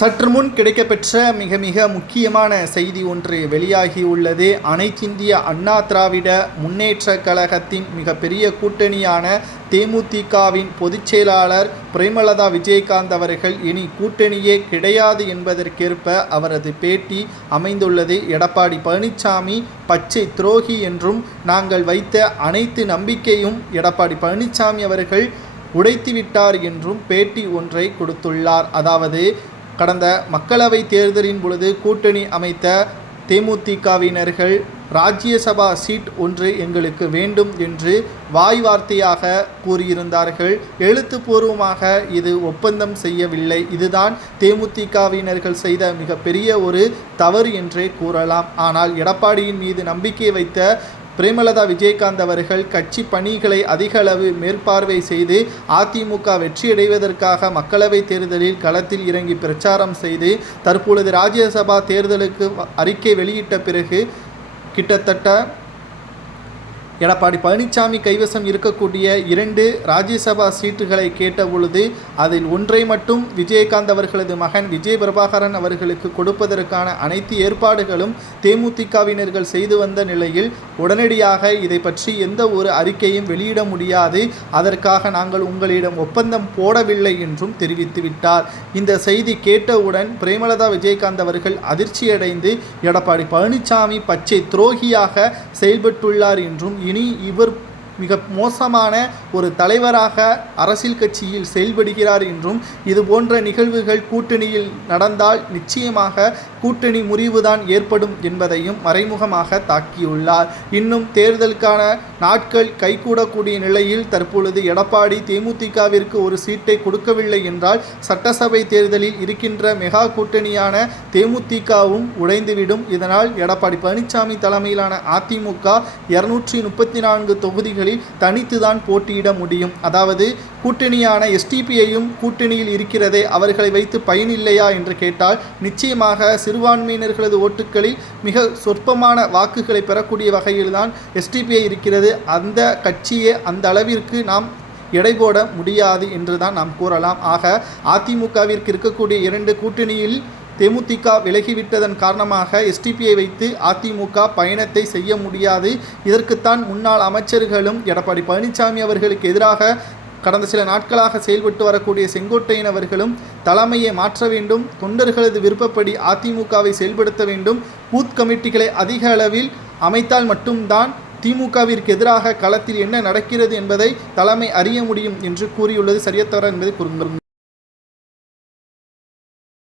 சற்று முன் கிடைக்கப்பெற்ற மிக மிக முக்கியமான செய்தி ஒன்று வெளியாகியுள்ளது. அனைத்திந்திய அண்ணா திராவிட முன்னேற்ற கழகத்தின் மிகப்பெரிய கூட்டணியான தேமுதிகவின் பொதுச் செயலாளர் பிரேமலதா விஜயகாந்த் அவர்கள் இனி கூட்டணியே கிடையாது என்பதற்கேற்ப அவரது பேட்டி அமைந்துள்ளது. எடப்பாடி பழனிசாமி பச்சை துரோகி என்றும் நாங்கள் வைத்த அனைத்து நம்பிக்கையும் எடப்பாடி பழனிசாமி அவர்கள் உடைத்துவிட்டார் என்றும் பேட்டி ஒன்றை கொடுத்துள்ளார். அதாவது கடந்த மக்களவை தேர்தலின் பொழுது கூட்டணி அமைத்த தேமுதிகவினர்கள் ராஜ்யசபா சீட் ஒன்று எங்களுக்கு வேண்டும் என்று வாய் வார்த்தையாக கூறியிருந்தார்கள். எழுத்துப்பூர்வமாக இது ஒப்பந்தம் செய்யவில்லை. இதுதான் தேமுதிகவினர்கள் செய்த மிகப்பெரிய ஒரு தவறு என்றே கூறலாம். ஆனால் எடப்பாடியின் மீது நம்பிக்கை வைத்த பிரேமலதா விஜயகாந்த் அவர்கள் கட்சி பணிகளை அதிக அளவு மேற்பார்வை செய்து அதிமுக வெற்றியடைவதற்காக மக்களவைத் தேர்தலில் களத்தில் இறங்கி பிரச்சாரம் செய்து தற்பொழுது ராஜ்யசபா தேர்தலுக்கு அறிக்கை வெளியிட்ட பிறகு கிட்டத்தட்ட எடப்பாடி பழனிசாமி கைவசம் இருக்கக்கூடிய இரண்டு ராஜ்யசபா சீட்டுகளை கேட்டபொழுது அதில் ஒன்றை மட்டும் விஜயகாந்த் அவர்களது மகன் விஜய் பிரபாகரன் அவர்களுக்கு கொடுப்பதற்கான அனைத்து ஏற்பாடுகளும் தேமுதிகவினர்கள் செய்து வந்த நிலையில் உடனடியாக இதை பற்றி எந்த ஒரு அறிக்கையும் வெளியிட முடியாது. அதற்காக நாங்கள் உங்களிடம் ஒப்பந்தம் போடவில்லை என்றும் தெரிவித்துவிட்டார் இந்த செய்தி கேட்டவுடன் பிரேமலதா விஜயகாந்த் அவர்கள் அதிர்ச்சியடைந்து எடப்பாடி பழனிசாமி பச்சை துரோகியாக செயல்பட்டுள்ளார் என்றும் இனி இவர் மிக மோசமான ஒரு தலைவராக அரசியல் கட்சியில் செயல்படுகிறார் என்றும் இது போன்ற நிகழ்வுகள் கூட்டணியில் நடந்தால் நிச்சயமாக கூட்டணி முறிவுதான் ஏற்படும் என்பதையும் மறைமுகமாக தாக்கியுள்ளார். இன்னும் தேர்தலுக்கான நாட்கள் கைகூடக்கூடிய நிலையில் தற்பொழுது எடப்பாடி தேமுதிகவிற்கு ஒரு சீட்டை கொடுக்கவில்லை என்றால் சட்டசபை தேர்தலில் இருக்கின்ற மெகா கூட்டணியான தேமுதிகவும் உடைந்துவிடும். இதனால் எடப்பாடி பழனிசாமி தலைமையிலான அதிமுக இருநூற்றி முப்பத்தி நான்கு தொகுதிகளில் தனித்துதான் போட்டியிட முடியும். அதாவது கூட்டணியான எஸ்டிபியையும் கூட்டணியில் இருக்கிறதே அவர்களை வைத்து பயனில்லையா என்று கேட்டால் நிச்சயமாக சிறுபான்மையினர்களது ஓட்டுகளில் மிக சொற்பமான வாக்குகளை பெறக்கூடிய வகையில்தான் எஸ்டிபிஐ இருக்கிறது. அந்த கட்சியே அந்த அளவிற்கு நாம் எடை போட முடியாது என்று தான் நாம் கூறலாம். ஆக அதிமுகவிற்கு இருக்கக்கூடிய இரண்டு கூட்டணியில் தேமுதிக விலகிவிட்டதன் காரணமாக எஸ்டிபியை வைத்து அதிமுக பயணத்தை செய்ய முடியாது. இதற்குத்தான் முன்னாள் அமைச்சர்களும் எடப்பாடி பழனிசாமி அவர்களுக்கு எதிராக கடந்த சில நாட்களாக செயல்பட்டு வரக்கூடிய செங்கோட்டையன் அவர்களும் தலைமையை மாற்ற வேண்டும். தொண்டர்களது விருப்பப்படி அதிமுகவை செயல்படுத்த வேண்டும். பூத் கமிட்டிகளை அதிக அளவில் அமைத்தால் மட்டும்தான் திமுகவிற்கு எதிராக களத்தில் என்ன நடக்கிறது என்பதை தலைமை அறிய முடியும் என்று கூறியுள்ளது. சரியத்தவரா என்பதை கூறுங்கள்